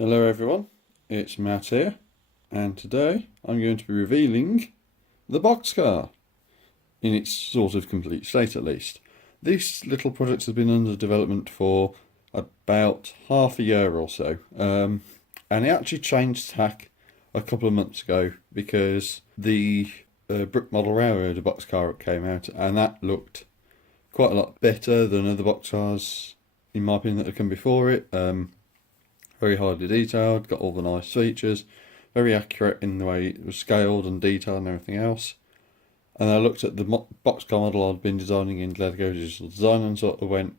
Hello everyone, it's Matt here, and today I'm going to be revealing the boxcar, in its sort of complete state at least. This little project has been under development for about half a year or so, and it actually changed tack a couple of months ago because the brick model railroad boxcar came out, and that looked quite a lot better than other boxcars, in my opinion, that had come before it. Very highly detailed, got all the nice features, very accurate in the way it was scaled and detailed and everything else. And I looked at the boxcar model I'd been designing in Lego Digital Design and sort of went,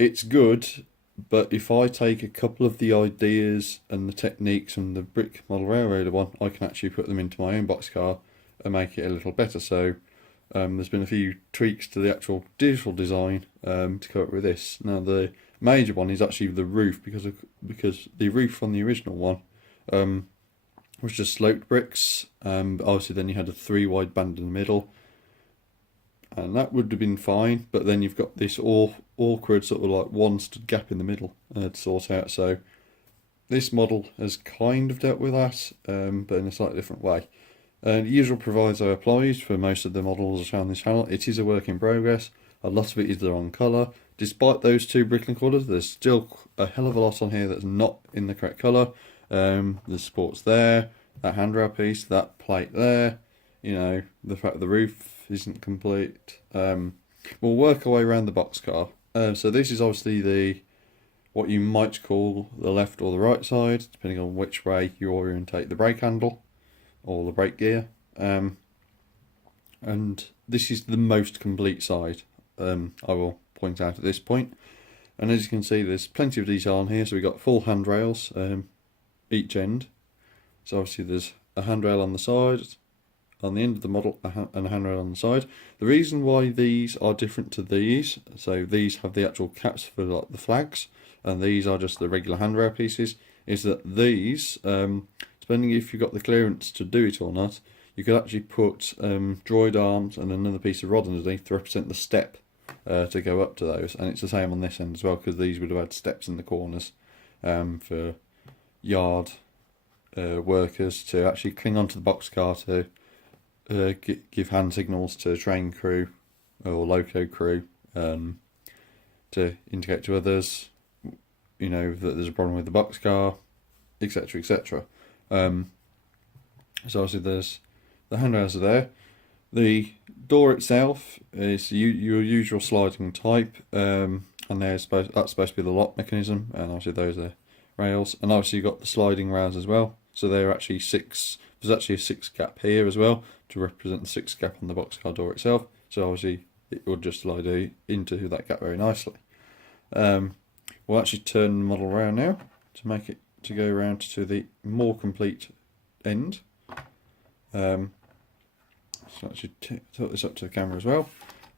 it's good, but if I take a couple of the ideas and the techniques from the brick model railroader one, I can actually put them into my own boxcar and make it a little better. So there's been a few tweaks to the actual digital design to come up with this. Now the major one is actually the roof, because the roof on the original one was just sloped bricks. Obviously then you had a 3 wide band in the middle, and that would have been fine, but then you've got this awkward sort of like one stood gap in the middle to sort out. So this model has kind of dealt with that, but in a slightly different way. The usual proviso applies for most of the models on this channel. It is a work in progress. A lot of it is the wrong colour. Despite those two Bricklink orders, there's still a hell of a lot on here that's not in the correct colour. The supports there, that handrail piece, that plate there, you know, the fact that the roof isn't complete. We'll work our way around the boxcar. So this is obviously what you might call the left or the right side, depending on which way you orientate the brake handle or the brake gear. And this is the most complete side, I will point out at this point. And as you can see, there's plenty of detail on here. So we've got full handrails each end. So obviously there's a handrail on the side, on the end of the model, and a handrail on the side. The reason why these are different to these, so these have the actual caps for like the flags, and these are just the regular handrail pieces, is that these, depending if you've got the clearance to do it or not, you could actually put droid arms and another piece of rod underneath to represent the step to go up to those. And it's the same on this end as well, because these would have had steps in the corners for yard workers to actually cling onto the boxcar to give hand signals to train crew or loco crew, to indicate to others, you know, that there's a problem with the boxcar, etc., etc. So obviously there's the handrails are there. The door itself is your usual sliding type, and that's supposed to be the lock mechanism, and obviously those are rails, and obviously you've got the sliding rails as well. So they're actually there's actually a 6 gap here as well to represent the 6 gap on the boxcar door itself. So obviously it would just slide into that gap very nicely. We'll actually turn the model around now to make it to go around to the more complete end. So actually tilt this up to the camera as well.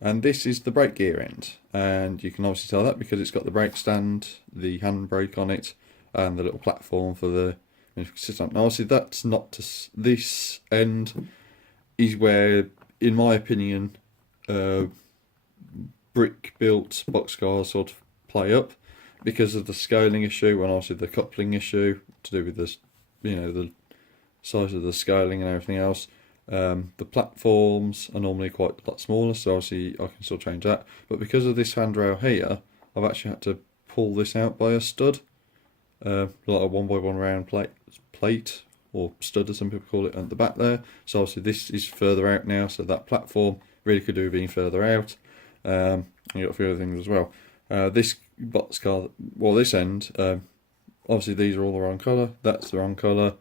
And this is the brake gear end, and you can obviously tell that because it's got the brake stand, the handbrake on it, and the little platform for the sit on. Now obviously that's not this end is where, in my opinion, brick built boxcars sort of play up, because of the scaling issue and obviously the coupling issue to do with this, you know, the size of the scaling and everything else. The platforms are normally quite a lot smaller, so obviously I can still change that. But because of this handrail here, I've actually had to pull this out by a stud, like a 1x1 round plate or stud as some people call it, at the back there. So obviously this is further out now, so that platform really could do being further out. You got a few other things as well. This boxcar, well, this end, obviously these are all the wrong colour. That's the wrong colour.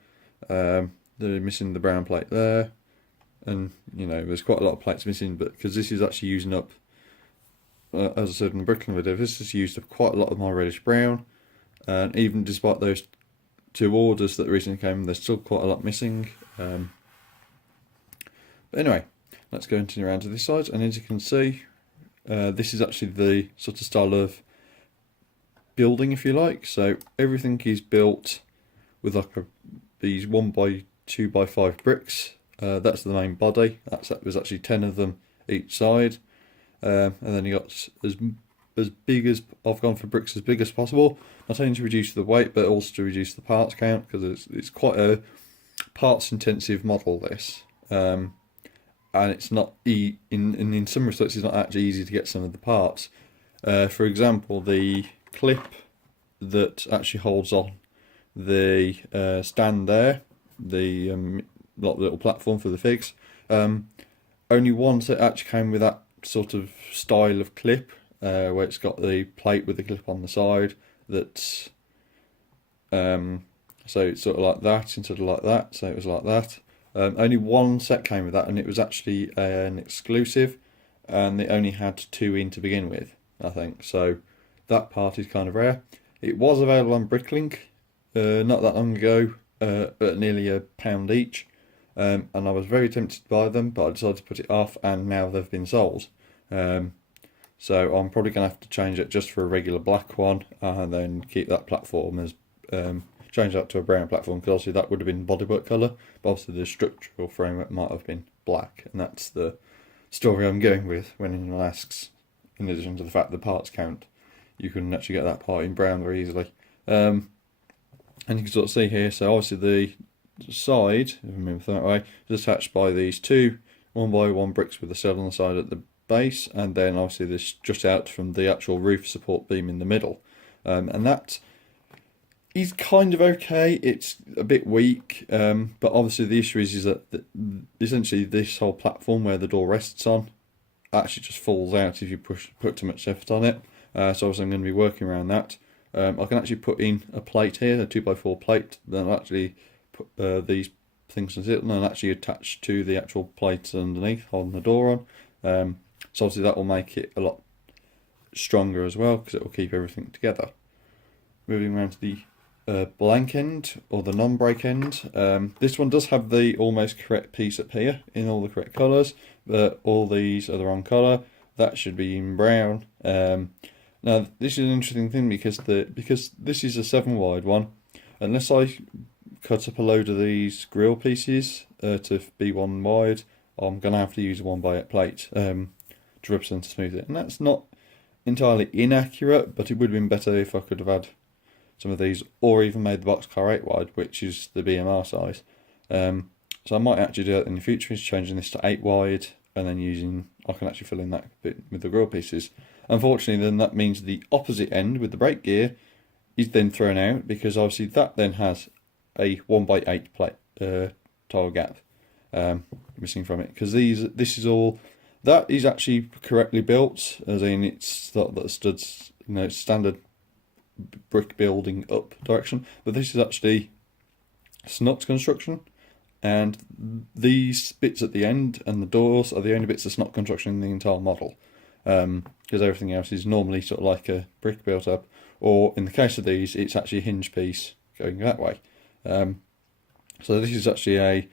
They're missing the brown plate there, and you know there's quite a lot of plates missing. But because this is actually using up, as I said in the Bricklink video, this has used up quite a lot of my Reddish Brown, and even despite those 2 orders that recently came, there's still quite a lot missing. But anyway, let's go into around to this side, and as you can see, this is actually the sort of style of building, if you like. So everything is built with like these 1x2x5 bricks. That's the main body. There's actually 10 of them each side, and then you got as big as I've gone for bricks as big as possible, not only to reduce the weight but also to reduce the parts count, because it's quite a parts intensive model this, and it's not in some respects it's not actually easy to get some of the parts. For example, the clip that actually holds on the stand there, the little platform for the figs, only one set actually came with that sort of style of clip, where it's got the plate with the clip on the side. That's so it's sort of like that instead of like that. So it was like that. Only one set came with that, and it was actually an exclusive, and it only had 2 in to begin with, I think. So that part is kind of rare. It was available on Bricklink not that long ago, at nearly £1 each. And I was very tempted to buy them, but I decided to put it off, and now they've been sold. So I'm probably going to have to change it just for a regular black one, and then keep that platform as change that to a brown platform, because obviously that would have been bodywork colour, but obviously the structural framework might have been black, and that's the story I'm going with when anyone asks. In addition to the fact the parts count, you couldn't actually get that part in brown very easily. And you can sort of see here, so obviously the side, if I remember that way, is attached by these 2 1x1 bricks with a cell on the side at the base, and then obviously this just out from the actual roof support beam in the middle. And that is kind of okay. It's a bit weak, but obviously the issue is that essentially this whole platform where the door rests on actually just falls out if you put too much effort on it. So obviously I'm going to be working around that. I can actually put in a plate here, a 2x4 plate, then I'll actually put these things on it, and then actually attach to the actual plates underneath, holding the door on. So obviously that will make it a lot stronger as well, because it will keep everything together. Moving around to the blank end, or the non-break end. This one does have the almost correct piece up here in all the correct colours, but all these are the wrong colour. That should be in brown. Now this is an interesting thing, because this is a 7 wide one. Unless I cut up a load of these grill pieces to be 1 wide, I'm going to have to use a 1x8 plate to represent to smooth it. And that's not entirely inaccurate, but it would have been better if I could have had some of these, or even made the boxcar 8 wide, which is the BMR size. So I might actually do that in the future, is changing this to 8 wide, and then I can actually fill in that bit with the grill pieces. Unfortunately, then that means the opposite end with the brake gear is then thrown out, because obviously that then has a 1x8 plate tile gap missing from it, because this is all that is actually correctly built, as in it's not that studs, it's standard brick building up direction, but this is actually snot construction, and these bits at the end and the doors are the only bits of snot construction in the entire model, because everything else is normally sort of like a brick built up, or in the case of these it's actually a hinge piece going that way. So this is actually a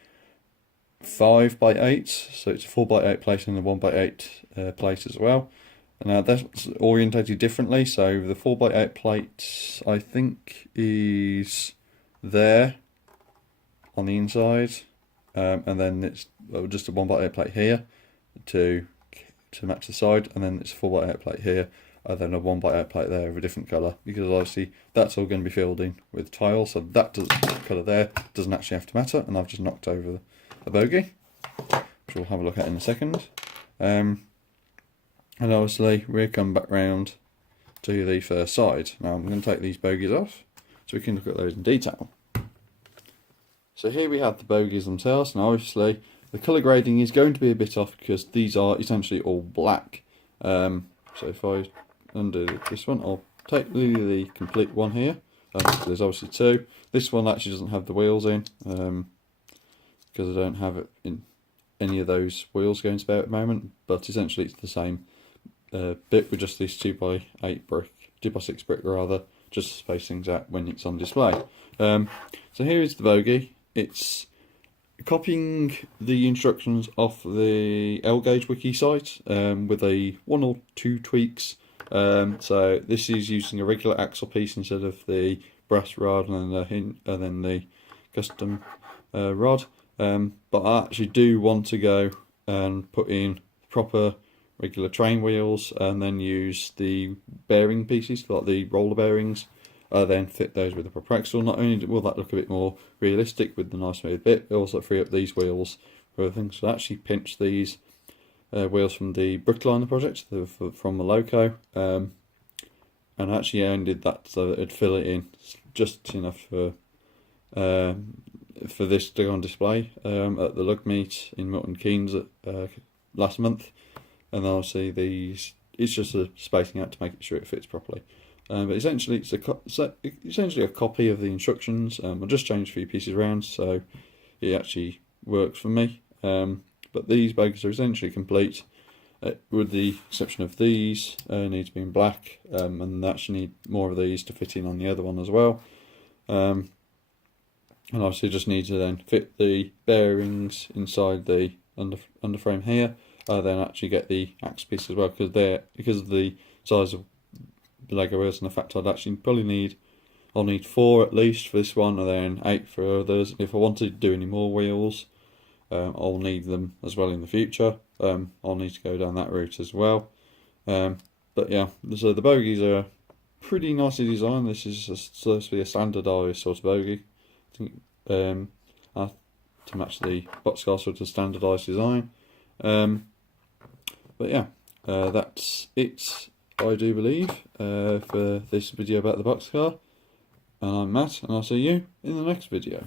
5x8, so it's a 4x8 plate and a 1x8 plate as well. Now that's orientated differently, so the 4x8 plate I think is there on the inside, and then it's just a 1x8 plate here to match the side, and then it's a 4x8 plate here, and then a 1x8 plate there of a different colour, because obviously that's all going to be filled in with tile, so that colour there doesn't actually have to matter, and I've just knocked over a bogey, which we'll have a look at in a second. And obviously we'll come back round to the first side. Now I'm going to take these bogies off so we can look at those in detail. So here we have the bogies themselves. Now obviously the colour grading is going to be a bit off, because these are essentially all black. So if I undo this one, I'll take the complete one here. There's obviously 2. This one actually doesn't have the wheels in, because I don't have it in any of those wheels going spare at the moment, but essentially it's the same bit with just this 2x8 brick, 2x6 brick rather, just to space things out when it's on display. So here is the bogey. It's copying the instructions off the L-Gauge wiki site, with a 1 or 2 tweaks. So this is using a regular axle piece instead of the brass rod and then the custom rod. But I actually do want to go and put in proper regular train wheels, and then use the bearing pieces, like the roller bearings, then fit those with the proper axle. Not only will that look a bit more realistic with the nice smooth bit, it also free up these wheels for other things. So I actually pinched these wheels from the Bricklink project, from the Loco, and actually ended that so that it'd fill it in just enough for this to go on display at the lug meet in Milton Keynes last month. And then obviously these, it's just a spacing out to make sure it fits properly. But essentially it's essentially a copy of the instructions. I'll just change a few pieces around so it actually works for me. But these bogies are essentially complete, with the exception of these need to be in black, and actually need more of these to fit in on the other one as well. And obviously just need to then fit the bearings inside the underframe here, then actually get the axe piece as well, because of the size of the Lego wheels and the fact I'll need 4 at least for this one, and then 8 for others. If I wanted to do any more wheels, I'll need them as well in the future. I'll need to go down that route as well. But yeah, so the bogies are pretty nicely designed. This is supposed to be a standardised sort of bogie, I think, to match the boxcar sort of standardised design. But yeah, that's it, I do believe, for this video about the boxcar. And I'm Matt, and I'll see you in the next video.